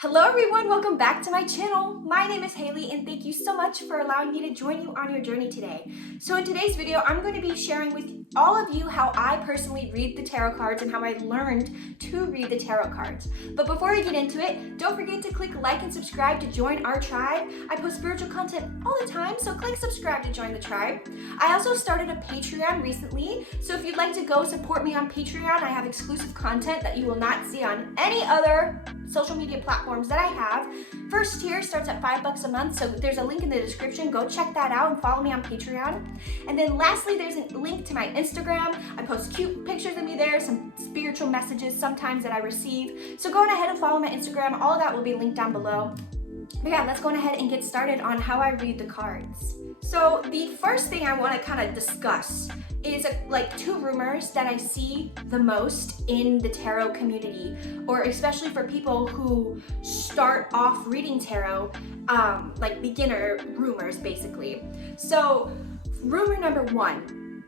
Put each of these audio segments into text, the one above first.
Hello everyone, welcome back to my channel. My name is Hayley and thank you so much for allowing me to join you on your journey today. So in today's video, I'm going to be sharing with all of you how I personally read the tarot cards and how I learned to read the tarot cards. But before I get into it, don't forget to click like and subscribe to join our tribe. I post spiritual content all the time, so click subscribe to join the tribe. I also started a Patreon recently, so if you'd like to go support me on Patreon, I have exclusive content that you will not see on any other social media platforms that I have. First tier starts at $5 a month, so there's a link in the description. Go check that out and follow me on Patreon. And then lastly, there's a link to my Instagram. I post cute pictures of me there, some spiritual messages sometimes that I receive. So go on ahead and follow my Instagram. All of that will be linked down below. But yeah, let's go on ahead and get started on how I read the cards. So the first thing I want to kind of discuss is like two rumors that I see the most in the tarot community, or especially for people who start off reading tarot, like beginner rumors basically. So rumor number one,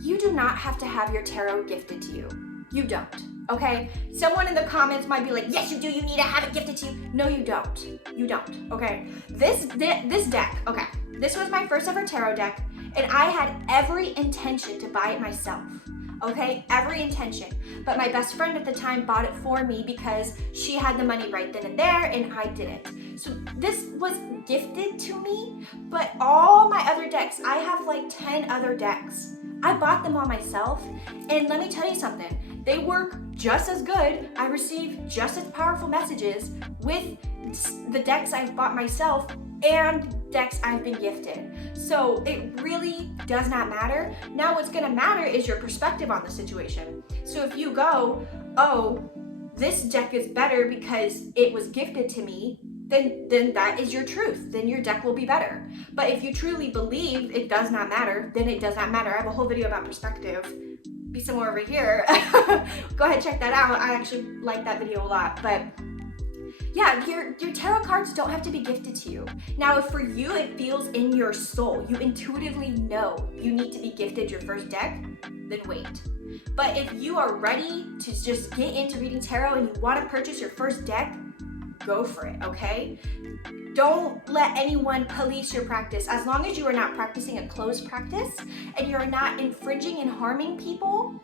you do not have to have your tarot gifted to you. You don't, okay? Someone in the comments might be like, yes you do, you need to have it gifted to you. No you don't, okay? This deck, okay, this was my first ever tarot deck, and I had every intention to buy it myself, okay? Every intention. But my best friend at the time bought it for me because she had the money right then and there and I didn't. So this was gifted to me, but all my other decks, I have like 10 other decks. I bought them all myself, and let me tell you something, they work just as good. I receive just as powerful messages with the decks I've bought myself and decks I've been gifted. So it really does not matter. Now what's gonna matter is your perspective on the situation. So if you go, oh, this deck is better because it was gifted to me, then that is your truth. Then your deck will be better. But if you truly believe it does not matter, then it does not matter. I have a whole video about perspective. Be somewhere over here. Go ahead, check that out. I actually like that video a lot. But yeah, your tarot cards don't have to be gifted to you. Now, if for you it feels in your soul, you intuitively know you need to be gifted your first deck, then wait. But if you are ready to just get into reading tarot and you want to purchase your first deck, go for it, okay? Don't let anyone police your practice. As long as you are not practicing a closed practice and you're not infringing and harming people,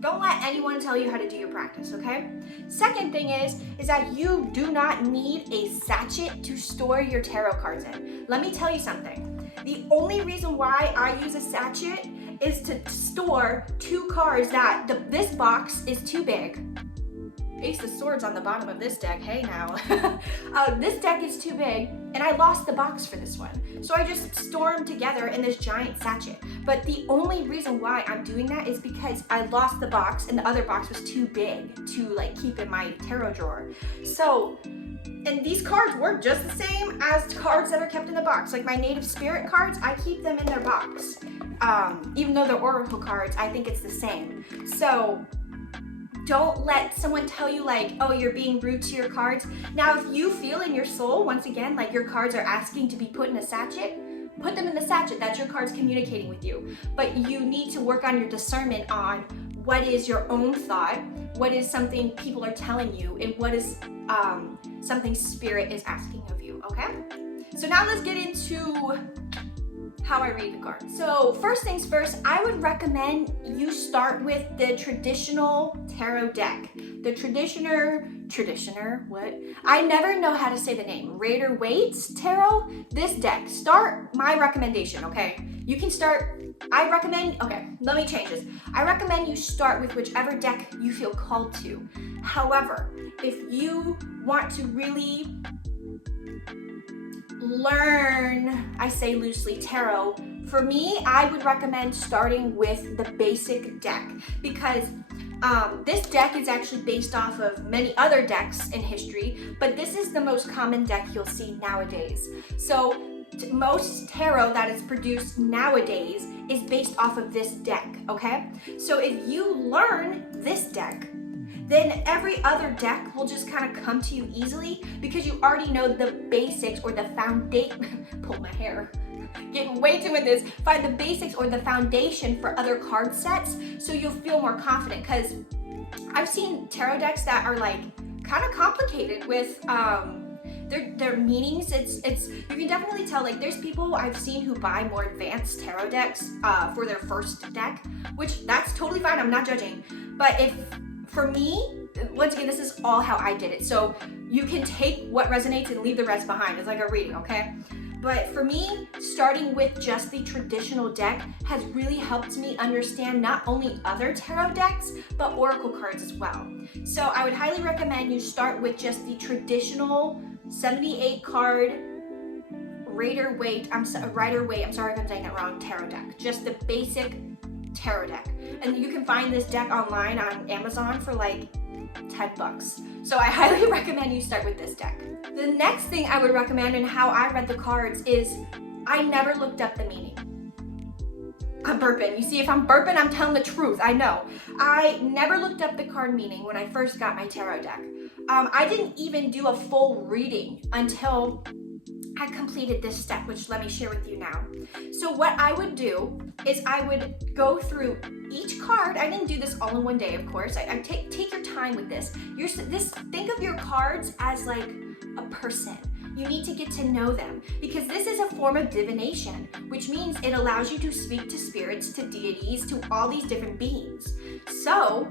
don't let anyone tell you how to do your practice, okay? Second thing is that you do not need a sachet to store your tarot cards in. Let me tell you something. The only reason why I use a sachet is to store two cards that this box is too big. Ace of Swords on the bottom of this deck, hey now. This deck is too big, and I lost the box for this one. So I just store them together in this giant sachet. But the only reason why I'm doing that is because I lost the box, and the other box was too big to like keep in my tarot drawer. So, and these cards work just the same as cards that are kept in the box. Like my native spirit cards, I keep them in their box. Even though they're oracle cards, I think it's the same. So, don't let someone tell you like, oh, you're being rude to your cards. Now, if you feel in your soul, once again, like your cards are asking to be put in a sachet, put them in the sachet. That's your cards communicating with you. But you need to work on your discernment on what is your own thought, what is something people are telling you, and what is something spirit is asking of you, okay? So now let's get into how I read the cards. So first things first, I would recommend you start with the traditional tarot deck. The traditioner, what? I never know how to say the name. Rider-Waite's Tarot. This deck, start, my recommendation, okay? You can start, okay, let me change this. I recommend you start with whichever deck you feel called to. However, if you want to really learn, I say loosely, tarot, for me, I would recommend starting with the basic deck because this deck is actually based off of many other decks in history, but this is the most common deck you'll see nowadays. So most tarot that is produced nowadays is based off of this deck, okay? So if you learn this deck, then every other deck will just kind of come to you easily because you already know the basics or the foundation. Pull my hair. Getting way too in this. Find the basics or the foundation for other card sets so you'll feel more confident, because I've seen tarot decks that are like kind of complicated with their meanings. It's you can definitely tell, like, there's people I've seen who buy more advanced tarot decks for their first deck, which that's totally fine, I'm not judging. But for me, once again, this is all how I did it. So you can take what resonates and leave the rest behind. It's like a reading, okay? But for me, starting with just the traditional deck has really helped me understand not only other tarot decks, but oracle cards as well. So I would highly recommend you start with just the traditional 78 card Rider-Waite, I'm sorry if I'm saying that wrong, tarot deck. Just the basic tarot deck. And you can find this deck online on Amazon for like $10. So I highly recommend you start with this deck. The next thing I would recommend and how I read the cards is I never looked up the meaning. I'm burping. You see, if I'm burping, I'm telling the truth. I know. I never looked up the card meaning when I first got my tarot deck. I didn't even do a full reading until I completed this step, which let me share with you now. So what I would do is I would go through each card. I didn't do this all in one day, of course. I take your time with this. Think of your cards as like a person. You need to get to know them because this is a form of divination, which means it allows you to speak to spirits, to deities, to all these different beings. So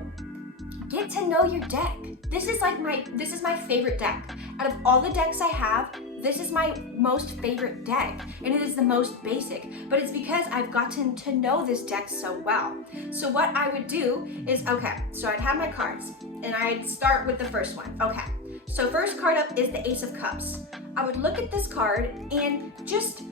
get to know your deck. This is my favorite deck. Out of all the decks I have, this is my most favorite deck, and it is the most basic, but it's because I've gotten to know this deck so well. So what I would do is, okay, so I'd have my cards, and I'd start with the first one. Okay, so first card up is the Ace of Cups. I would look at this card and just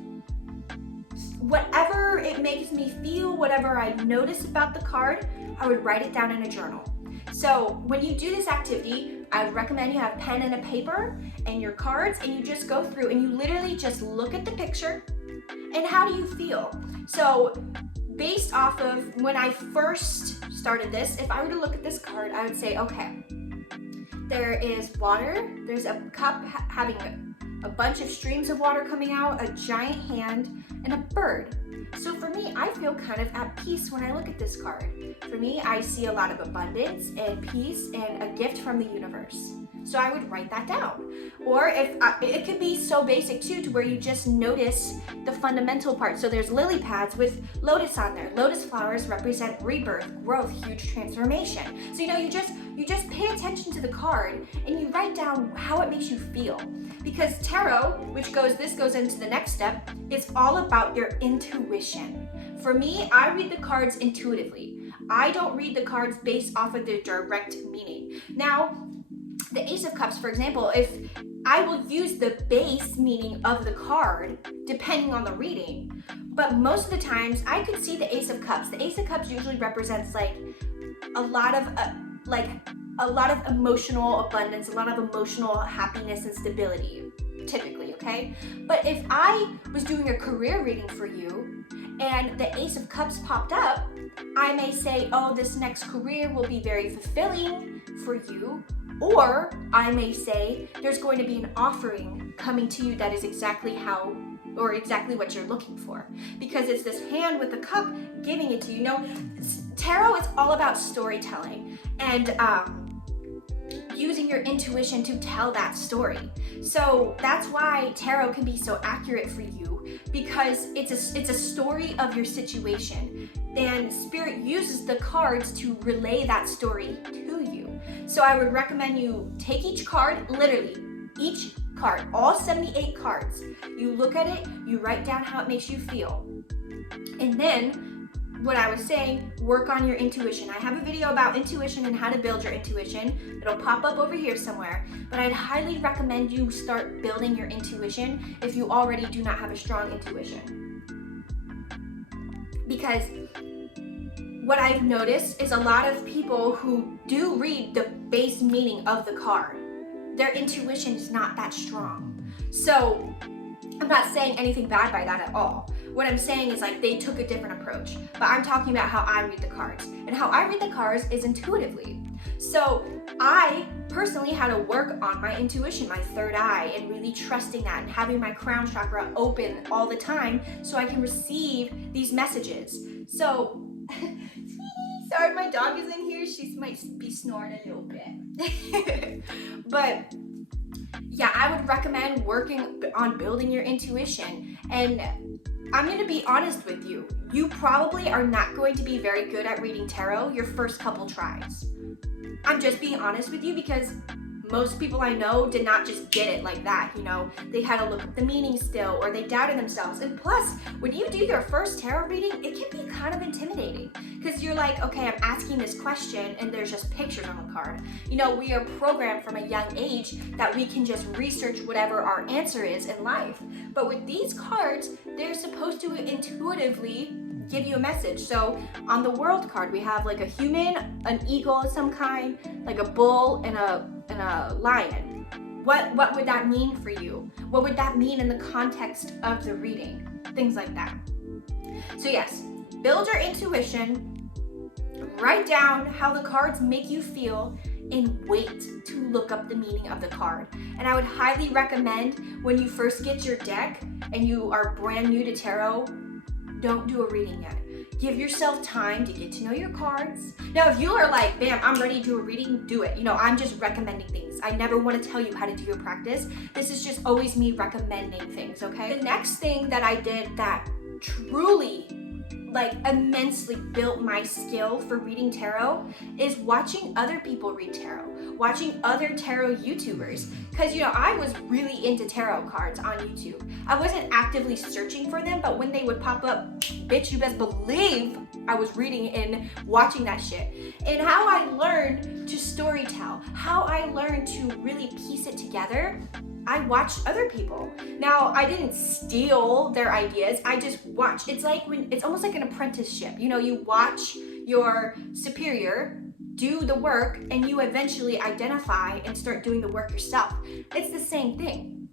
whatever it makes me feel, whatever I notice about the card, I would write it down in a journal. So when you do this activity, I would recommend you have pen and a paper and your cards, and you just go through and you literally just look at the picture and how do you feel? So based off of when I first started this, if I were to look at this card, I would say, okay, there is water, there's a cup having a bunch of streams of water coming out, a giant hand, and a bird. So for me, I feel kind of at peace when I look at this card. For me, I see a lot of abundance and peace and a gift from the universe. So I would write that down. Or if it could be so basic too, to where you just notice the fundamental part. So there's lily pads with lotus on there. Lotus flowers represent rebirth, growth, huge transformation. So you just pay attention to the card and you write down how it makes you feel. Because tarot, this goes into the next step, is all about your intuition. For me, I read the cards intuitively. I don't read the cards based off of their direct meaning. Now, the Ace of Cups, for example, if I will use the base meaning of the card depending on the reading, but most of the times I could see the Ace of Cups. The Ace of Cups usually represents like a lot of emotional abundance, a lot of emotional happiness and stability, typically, okay? But if I was doing a career reading for you and the Ace of Cups popped up, I may say, oh, this next career will be very fulfilling for you. Or I may say, there's going to be an offering coming to you that is exactly what you're looking for. Because it's this hand with the cup giving it to you. Tarot is all about storytelling and using your intuition to tell that story. So that's why tarot can be so accurate for you, because it's a story of your situation, and spirit uses the cards to relay that story to you. So I would recommend you take each card, literally each card, all 78 cards. You look at it, you write down how it makes you feel, and then what I was saying, work on your intuition. I have a video about intuition and how to build your intuition. It'll pop up over here somewhere, but I'd highly recommend you start building your intuition if you already do not have a strong intuition. Because what I've noticed is a lot of people who do read the base meaning of the card, their intuition is not that strong. So I'm not saying anything bad by that at all. What I'm saying is like they took a different approach, but I'm talking about how I read the cards. And how I read the cards is intuitively. So I personally had to work on my intuition, my third eye, and really trusting that and having my crown chakra open all the time so I can receive these messages. So, sorry, my dog is in here. She might be snoring a little bit. But yeah, I would recommend working on building your intuition. And I'm going to be honest with you. You probably are not going to be very good at reading tarot your first couple tries. I'm just being honest with you because most people I know did not just get it like that, you know. They had to look up the meaning still, or they doubted themselves. And plus, when you do your first tarot reading, it can be kind of intimidating because you're like, okay, I'm asking this question and there's just pictures on the card. You know, we are programmed from a young age that we can just research whatever our answer is in life. But with these cards, they're supposed to intuitively give you a message. So on the world card, we have like a human, an eagle of some kind, like a bull and a lion. What would that mean for you? What would that mean in the context of the reading? Things like that. So yes, build your intuition, write down how the cards make you feel, and wait to look up the meaning of the card. And I would highly recommend when you first get your deck and you are brand new to tarot, don't do a reading yet. Give yourself time to get to know your cards. Now, if you are like, bam, I'm ready to do a reading, do it. You know, I'm just recommending things. I never want to tell you how to do your practice. This is just always me recommending things, okay? The next thing that I did that truly, like, immensely built my skill for reading tarot is watching other people read tarot, watching other tarot YouTubers. Because, you know, I was really into tarot cards on YouTube. I wasn't actively searching for them, but when they would pop up, bitch, you best believe I was reading and watching that shit. And how I learned to storytell, how I learned to really piece it together, I watched other people. Now, I didn't steal their ideas, I just watched. It's like it's almost like an apprenticeship. You know, you watch your superior do the work and you eventually identify and start doing the work yourself. It's the same thing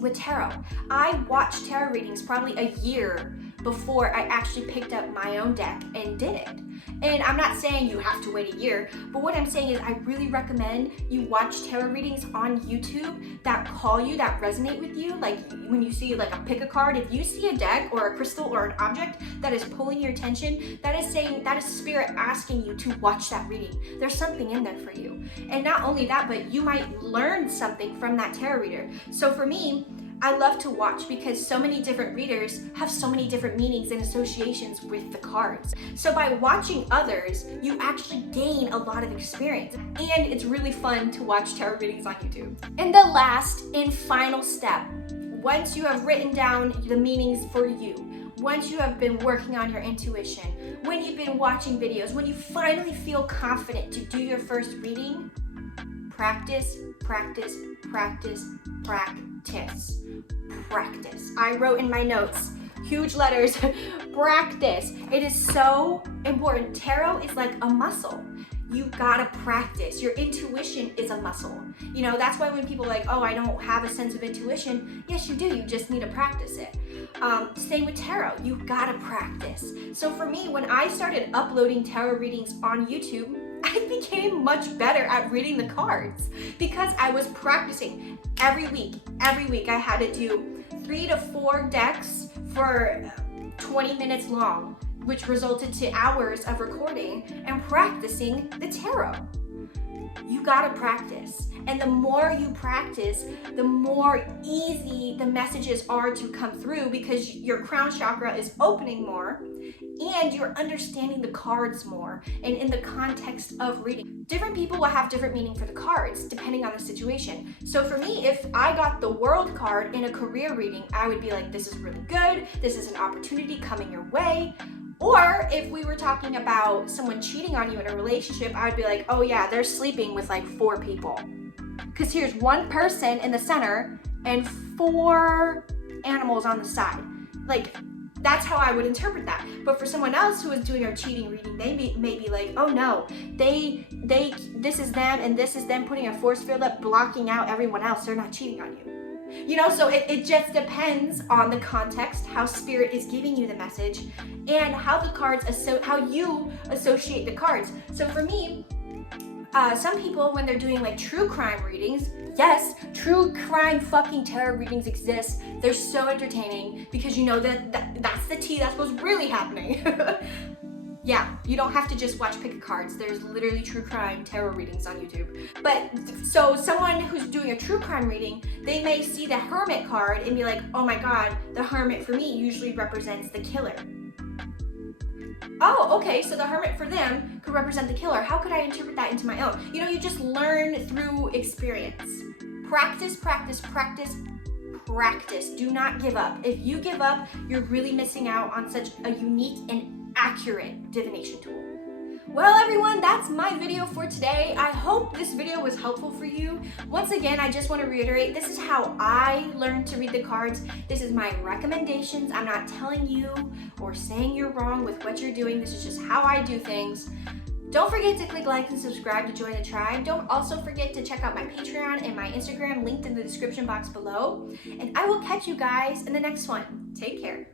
with tarot. I watched tarot readings probably a year before I actually picked up my own deck and did it. And I'm not saying you have to wait a year, but what I'm saying is I really recommend you watch tarot readings on YouTube that call you, that resonate with you. Like when you see like a pick a card, if you see a deck or a crystal or an object that is pulling your attention, that is saying, that is spirit asking you to watch that reading. There's something in there for you. And not only that, but you might learn something from that tarot reader. So for me, I love to watch because so many different readers have so many different meanings and associations with the cards. So by watching others, you actually gain a lot of experience. And it's really fun to watch tarot readings on YouTube. And the last and final step, once you have written down the meanings for you, once you have been working on your intuition, when you've been watching videos, when you finally feel confident to do your first reading, practice, practice, practice, practice. Practice. I wrote in my notes, huge letters, practice. It is so important. Tarot is like a muscle. You gotta practice. Your intuition is a muscle. You know, that's why when people are like, oh, I don't have a sense of intuition. Yes, you do. You just need to practice it. Same with tarot. You gotta practice. So for me, when I started uploading tarot readings on YouTube, I became much better at reading the cards because I was practicing every week. Every week I had to do 3 to 4 decks for 20 minutes long, which resulted to hours of recording and practicing the tarot. You gotta practice. And the more you practice, the more easy the messages are to come through because your crown chakra is opening more and you're understanding the cards more and in the context of reading. Different people will have different meaning for the cards depending on the situation. So for me, if I got the world card in a career reading, I would be like, this is really good. This is an opportunity coming your way. Or if we were talking about someone cheating on you in a relationship, I would be like, oh yeah, they're sleeping with like 4 people. Because here's one person in the center and 4 animals on the side. Like, that's how I would interpret that. But for someone else who is doing a cheating reading, they may be like, oh no, this is them and this is them putting a force field up, blocking out everyone else. They're not cheating on you. You know, so it just depends on the context, how spirit is giving you the message, and how the cards, how you associate the cards. So for me, some people, when they're doing like true crime readings, yes, true crime fucking tarot readings exist. They're so entertaining because you know that's the tea, that's what's really happening. Yeah, you don't have to just watch pick a cards. There's literally true crime tarot readings on YouTube. But so someone who's doing a true crime reading, they may see the Hermit card and be like, oh my God, the Hermit for me usually represents the killer. Oh, okay, so the Hermit for them could represent the killer. How could I interpret that into my own? You know, you just learn through experience. Practice, practice, practice, practice. Do not give up. If you give up, you're really missing out on such a unique and accurate divination tool. Well, everyone, that's my video for today. I hope this video was helpful for you. Once again, I just want to reiterate, this is how I learned to read the cards. This is my recommendations. I'm not telling you or saying you're wrong with what you're doing. This is just how I do things. Don't forget to click like and subscribe to join the tribe. Don't also forget to check out my Patreon and my Instagram linked in the description box below. And I will catch you guys in the next one. Take care.